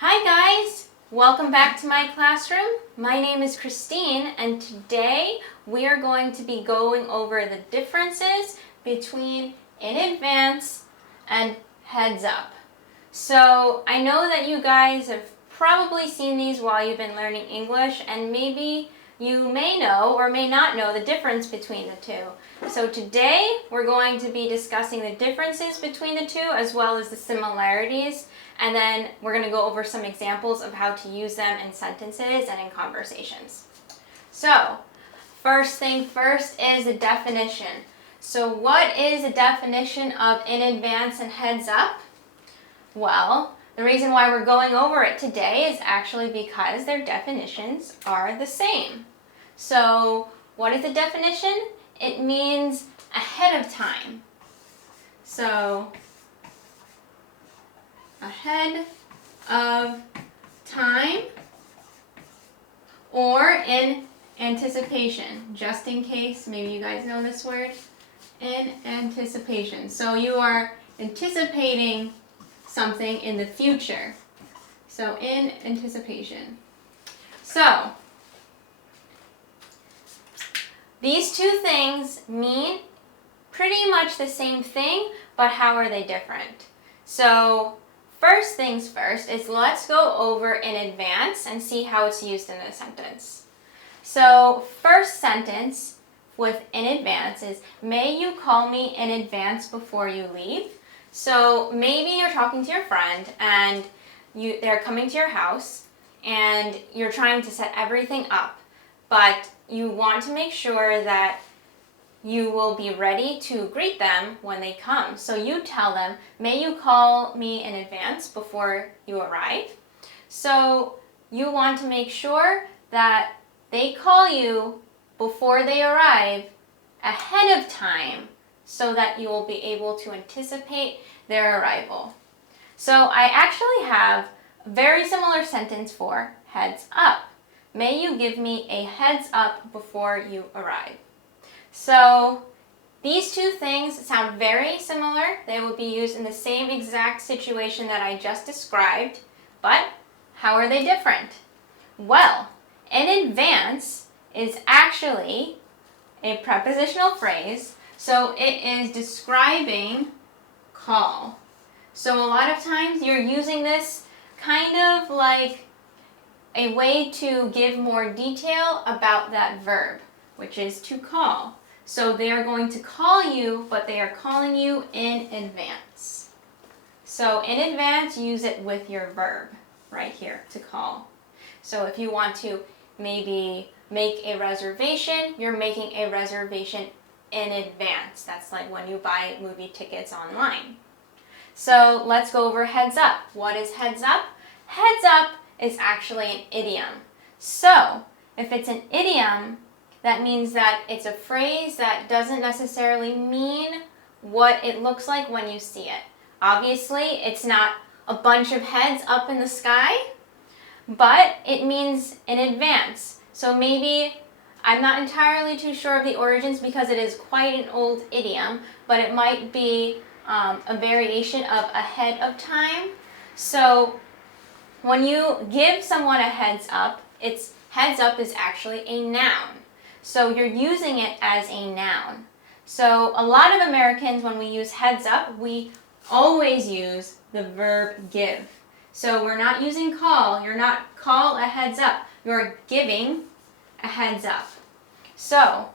Hi guys! Welcome back to my classroom. My name is Christine and today we are going to be going over the differences between in advance and heads up. So I know that you guys have probably seen these while you've been learning English and maybe you may know or may not know the difference between the two. So today we're going to be discussing the differences between the two as well as the similarities, and then we're going to go over some examples of how to use them in sentences and in conversations. So first thing first is the definition. So what is the definition of in advance and heads up? Well, the reason why we're going over it today is actually because their definitions are the same. So what is the definition? It means ahead of time. So ahead of time or in anticipation, just in case, maybe you guys know this word, in anticipation. So you are anticipating something in the future. So in anticipation. So these two things mean pretty much the same thing, but how are they different? So first things first is let's go over in advance and see how it's used in a sentence. So first sentence with in advance is, may you call me in advance before you leave? So maybe you're talking to your friend and they're coming to your house and you're trying to set everything up, but you want to make sure that you will be ready to greet them when they come. So you tell them, may you call me in advance before you arrive? So you want to make sure that they call you before they arrive ahead of time so that you will be able to anticipate their arrival. So I actually have a very similar sentence for heads up. May you give me a heads up before you arrive. So these two things sound very similar. They will be used in the same exact situation that I just described, but how are they different? Well, in advance is actually a prepositional phrase, so it is describing call. So a lot of times you're using this kind of like a way to give more detail about that verb, which is to call. So they are going to call you, but they are calling you in advance. So in advance, use it with your verb right here, to call. So if you want to maybe make a reservation, you're making a reservation in advance. That's like when you buy movie tickets online. So let's go over heads up. What is heads up? Heads up is actually an idiom. So if it's an idiom, that means that it's a phrase that doesn't necessarily mean what it looks like when you see it. Obviously, it's not a bunch of heads up in the sky, but it means in advance. So maybe, I'm not entirely too sure of the origins because it is quite an old idiom, but it might be a variation of ahead of time. So when you give someone a heads up, heads up is actually a noun. So you're using it as a noun. So a lot of Americans, when we use heads up, we always use the verb give. So we're not using call. You're not call a heads up. You're giving a heads up. So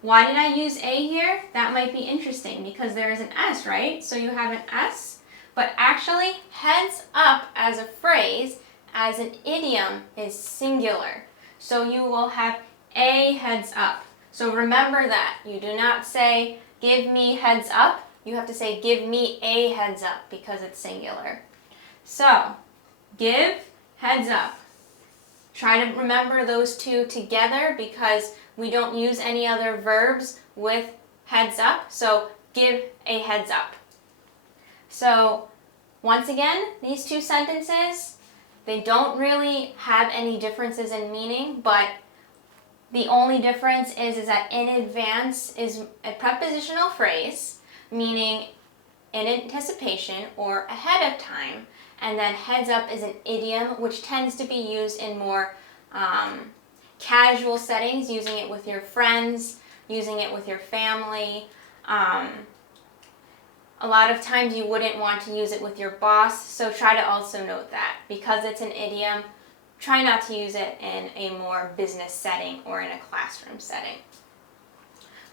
why did I use a here? That might be interesting because there is an S, right? So you have an S, but actually heads up as a phrase, as an idiom, is singular. So you will have a heads up. So remember that. You do not say, give me heads up. You have to say, give me a heads up because it's singular. So, give, heads up. Try to remember those two together because we don't use any other verbs with heads up. So, give a heads up. So, once again, these two sentences, they don't really have any differences in meaning, but the only difference is that in advance is a prepositional phrase, meaning in anticipation or ahead of time, And then heads up is an idiom, which tends to be used in more casual settings, using it with your friends, using it with your family. A lot of times you wouldn't want to use it with your boss, so try to also note that. Because it's an idiom, try not to use it in a more business setting or in a classroom setting.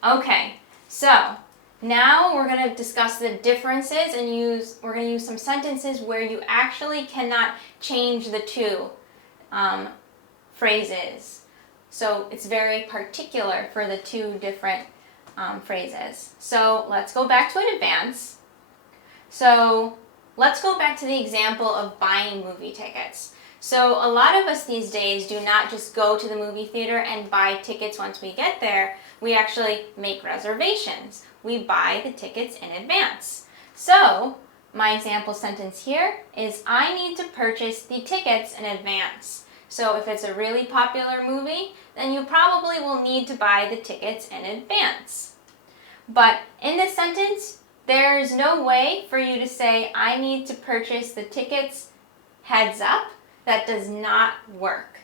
Okay, so now we're going to discuss the differences and we're going to use some sentences where you actually cannot change the two phrases. So it's very particular for the two different phrases. So let's go back to an advance. So let's go back to the example of buying movie tickets. So a lot of us these days do not just go to the movie theater and buy tickets once we get there. We actually make reservations. We buy the tickets in advance. So my example sentence here is, I need to purchase the tickets in advance. So if it's a really popular movie, then you probably will need to buy the tickets in advance. But in this sentence, there's no way for you to say, I need to purchase the tickets heads up. That does not work.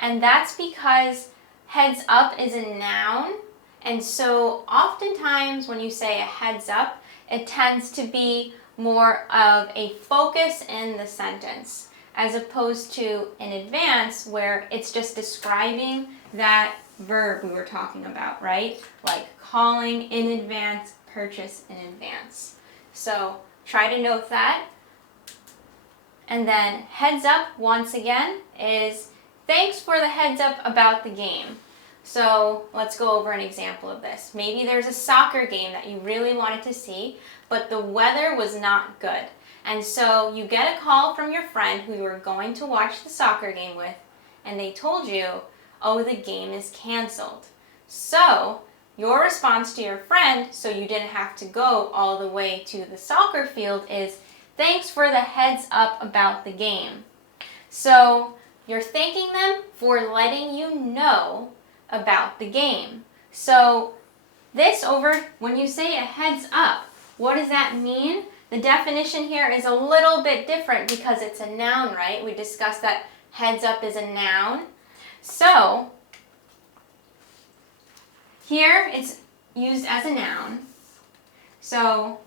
And that's because heads up is a noun. And so oftentimes when you say a heads up, it tends to be more of a focus in the sentence, as opposed to in advance, where it's just describing that verb we were talking about, right? Like calling in advance, purchase in advance. So try to note that. And then heads up, once again, is thanks for the heads up about the game. So let's go over an example of this. Maybe there's a soccer game that you really wanted to see, but the weather was not good. And so you get a call from your friend who you were going to watch the soccer game with, and they told you, oh, the game is canceled. So your response to your friend, so you didn't have to go all the way to the soccer field, is thanks for the heads up about the game. So you're thanking them for letting you know about the game. So this when you say a heads up, what does that mean? The definition here is a little bit different because it's a noun, right? We discussed that heads up is a noun. So here it's used as a noun. So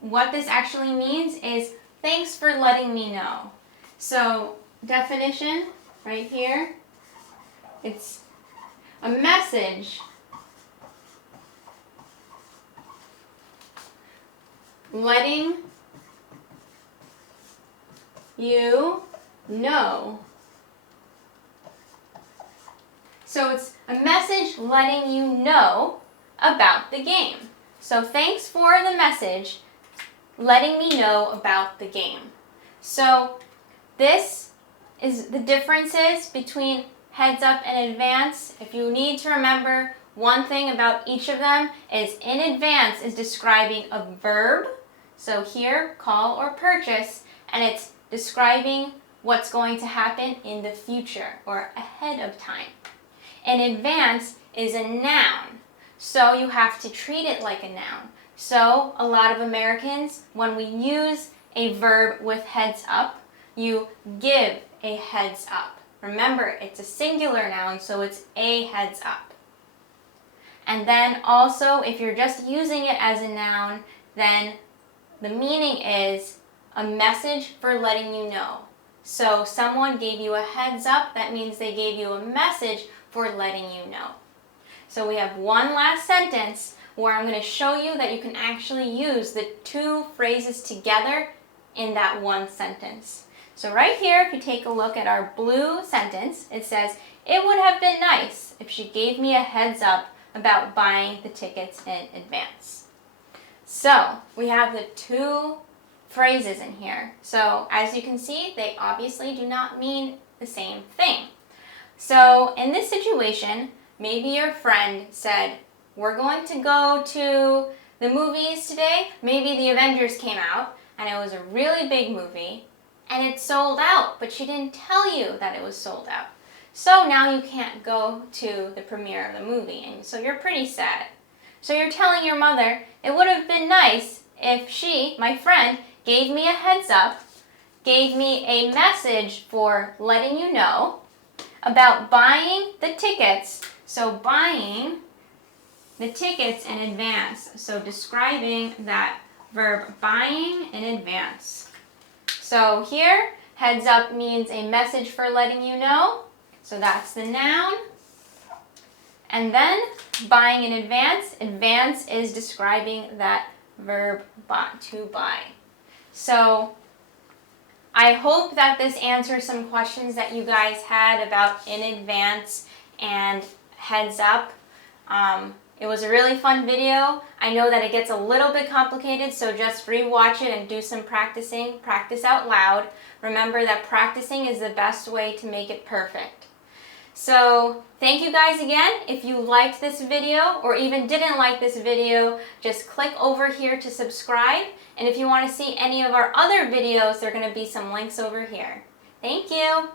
what this actually means is thanks for letting me know. So definition right here, it's a message letting you know. So it's a message letting you know about the game. So thanks for the message letting me know about the game. So this is the differences between heads up and advance. If you need to remember one thing about each of them, is in advance is describing a verb. So here, call or purchase, and it's describing what's going to happen in the future or ahead of time. In advance is a noun, so you have to treat it like a noun. So a lot of Americans, when we use a verb with heads up, you give a heads up. Remember, it's a singular noun, so it's a heads up. And then also, if you're just using it as a noun, then the meaning is a message for letting you know. So someone gave you a heads up, that means they gave you a message for letting you know. So we have one last sentence where I'm going to show you that you can actually use the two phrases together in that one sentence. So right here, if you take a look at our blue sentence, it says, it would have been nice if she gave me a heads up about buying the tickets in advance. So we have the two phrases in here. So as you can see, they obviously do not mean the same thing. So in this situation, maybe your friend said, we're going to go to the movies today. Maybe the Avengers came out and it was a really big movie and it sold out, but she didn't tell you that it was sold out. So now you can't go to the premiere of the movie, and so you're pretty sad. So you're telling your mother, it would have been nice if she, my friend, gave me a heads up gave me a message for letting you know about buying the tickets. So buying the tickets in advance. So describing that verb buying in advance. So here, heads up means a message for letting you know. So that's the noun. And then buying in advance. Advance is describing that verb to buy. So I hope that this answers some questions that you guys had about in advance and heads up. It was a really fun video. I know that it gets a little bit complicated, so just rewatch it and do some practicing. Practice out loud. Remember that practicing is the best way to make it perfect. So thank you guys again. If you liked this video or even didn't like this video, just click over here to subscribe. And if you want to see any of our other videos, there are going to be some links over here. Thank you.